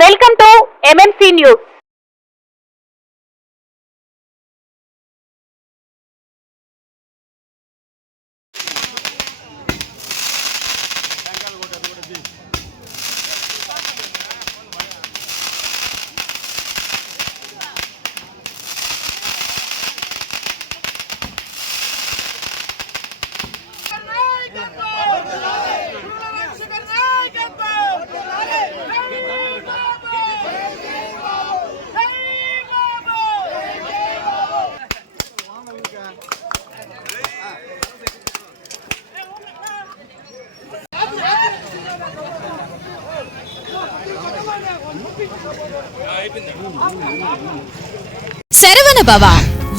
Welcome to MMC news. Saravana భవ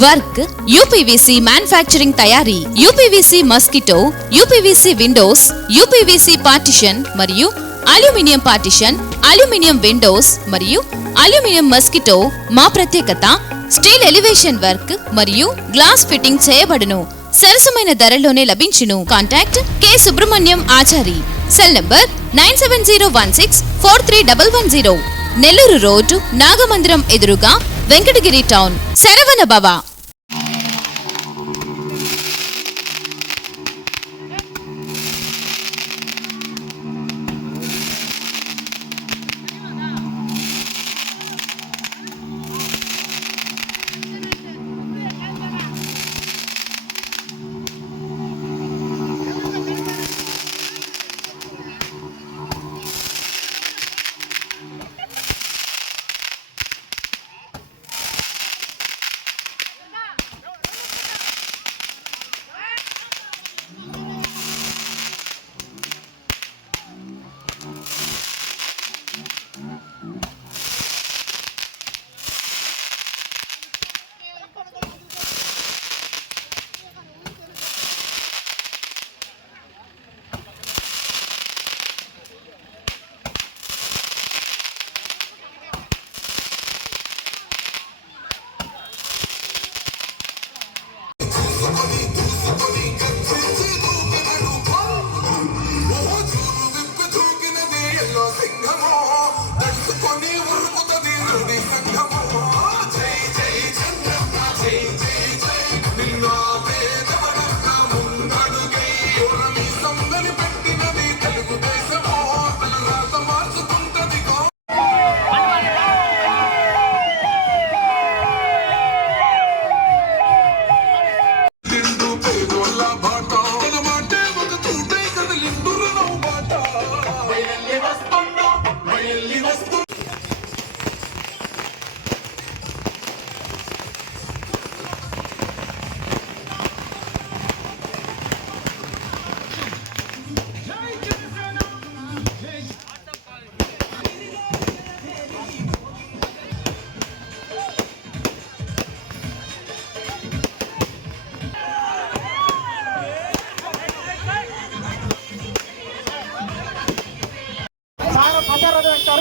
work UPVC manufacturing తయారీ, UPVC mosquito, UPVC Windows, UPVC partition మరియు aluminium partition, aluminium Windows మరియు aluminium mosquito. మా ప్రత్యేకత steel elevation work మరియు glass fitting చేయబడును. సరసమైన ధరలోనే లభించును. Contact K Subrahmanyam Achari. Cell number 9701643110. Nellore road, Nagamandiram ఎదురుగా, వెంకటగిరి టౌన్. శరవణ భవ.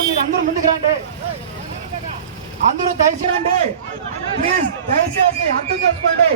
మీరందరూ ముందుకు రండి, అందరూ దయచేసి రండి, ప్లీజ్ దయచేసి అర్థం చేసుకోండి.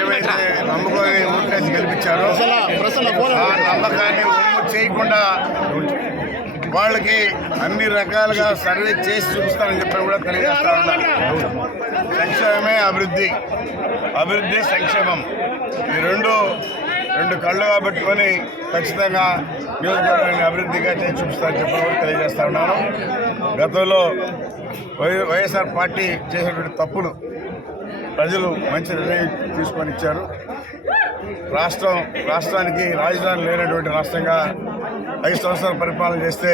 ఏవైతే నమ్ముకొని ఓట్లేసి గెలిపించారో ఆ నమ్మకాన్ని ఒమ్ము చేయకుండా వాళ్ళకి అన్ని రకాలుగా సర్వే చేసి చూపిస్తానని చెప్పి కూడా తెలియజేస్తా ఉన్నారు. సంక్షేమమే అభివృద్ధి, అభివృద్ధి సంక్షేమం ఈ రెండు కళ్ళుగా పెట్టుకొని ఖచ్చితంగా నియోజకవర్గాన్ని అభివృద్ధిగా చేసి చూపిస్తారని చెప్పి కూడా తెలియజేస్తా ఉన్నాను. గతంలో వైఎస్ఆర్ పార్టీ చేసినటువంటి తప్పులు ప్రజలు మంచి నిర్ణయం తీసుకొని ఇచ్చారు. రాష్ట్రానికి రాజధాని లేనటువంటి రాష్ట్రంగా 5 సంవత్సరాల పరిపాలన చేస్తే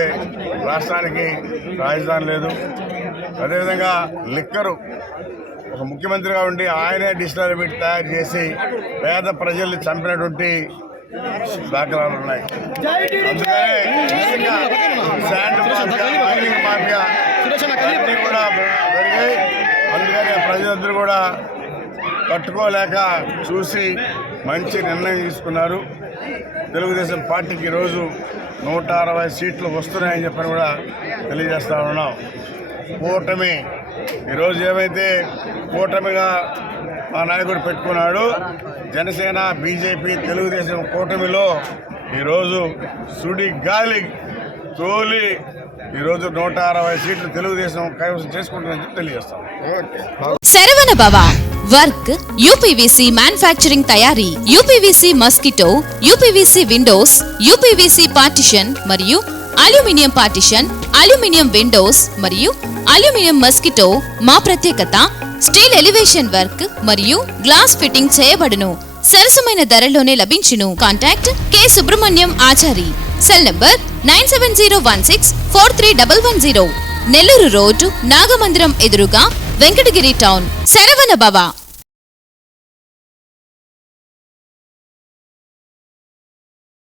రాష్ట్రానికి రాజధాని లేదు. అదేవిధంగా లిక్కరు ఒక ముఖ్యమంత్రిగా ఉండి ఆయనే డిస్టిలరీ పెట్టి తయారు చేసి పేద ప్రజల్ని చంపినటువంటి దాఖలాలు ఉన్నాయి. అందుకనే శాండ్ మాఫియా, మైనింగ్ మాఫియా అన్నీ కూడా జరిగాయి. అందుకనే ప్రజలందరూ కూడా కట్టుకోలేక చూసి మంచి నిర్ణయం తీసుకున్నారు. తెలుగుదేశం పార్టీకి ఈరోజు 160 సీట్లు వస్తున్నాయని చెప్పని కూడా తెలియజేస్తా ఉన్నాం. కూటమి ఈరోజు ఏమైతే కూటమిగా మా నాయకుడు పెట్టుకున్నాడు, జనసేన బీజేపీ తెలుగుదేశం కూటమిలో ఈరోజు సుడి గాలి తోలి ఈరోజు 160 సీట్లు తెలుగుదేశం కైవసం చేసుకుంటుందని చెప్పి తెలియజేస్తాం. శరవణ భవ వర్క్ యూపీవీసీ మ్యానుఫ్యాక్చరింగ్ తయారీ, UPVC mosquito, UPVC Windows, UPVC partition మరియు అల్యూమినియం పార్టిషన్, అల్యూమినియం విండోస్ మరియు అల్యూమినియం మస్కిటో. మా ప్రత్యేకత స్టీల్ ఎలివేషన్ వర్క్ మరియు గ్లాస్ ఫిట్టింగ్ చేయబడును. సరసమైన ధరలోనే లభించును. Contact K Subrahmanyam Achari. Cell number 9701643110. Nellore road Nagamandiram ఎదురుగా వెంకటగిరి టౌన్. శరవణ భవ.